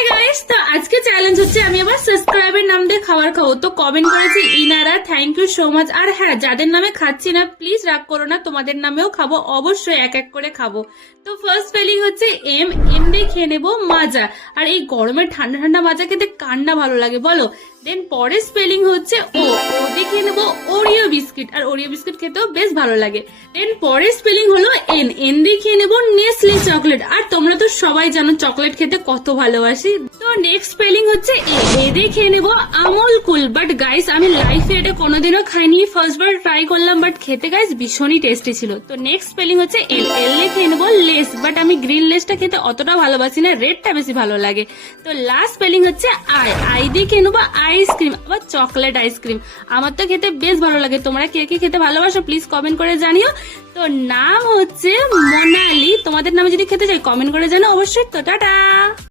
Hi guys, তো আজকে challenge হচ্ছে আমি আবার সাবস্ক্রাইবের নাম দিয়ে খাবার খাবো। তো কমেন্ট করেছে ইনারা, থ্যাংক ইউ সো মাচ। আর হ্যাঁ, যাদের নামে খাচ্ছি না প্লিজ রাগ করো না, তোমাদের নামেও খাবো, অবশ্যই এক এক করে খাবো। তো ফার্স্ট স্পেলিং হচ্ছে এম। এম দিয়ে খেয়ে নেবো মাজা। আর এই গরমে ঠান্ডা ঠান্ডা মাজা খেতে কার না ভালো লাগে বলো। দেন পরের স্পেলিং হচ্ছে ও। ও দিয়ে খেয়ে নেবো ওরিও বিস্কিট। আর ওরিও বিস্কিট খেতেও বেশ ভালো লাগে। দেন পরের স্পেলিং হলো এন। এন দিয়ে খেয়ে নেবো নেসলে চকলেট। আর তোমরা তো সবাই জানো চকলেট খেতে কত ভালোবাসি। তো নেক্সট স্পেলিং হচ্ছে এ। এ দিয়ে খেয়ে নেবো আমুল কুল। বাট গাইস, আমি লাইফে এটা কোনোদিনও খাইনি, ফার্স্ট বার ট্রাই করলাম, বাট খেতে গাইস ভীষণই টেস্টি ছিল। তো নেক্সট স্পেলিং হচ্ছে এল। এল দিয়ে খেয়ে নেবো লেস। বাট আমি গ্রিন লেসটা খেতে অতটা ভালোবাসি না, রেডটা বেশি ভালো লাগে। তো লাস্ট স্পেলিং হচ্ছে আই। আই দিয়ে খেয়ে নেবো আইসক্রিম, আবার চকলেট আইসক্রিম। আমার তো খেতে বেশ ভালো লাগে। তোমরা কে কে খেতে ভালোবাসো প্লিজ কমেন্ট করে জানিও। তো নাম হচ্ছে মোনালি। তোমাদের নামে যদি খেতে চাই কমেন্ট করে জানো অবশ্যই। তো টাটা।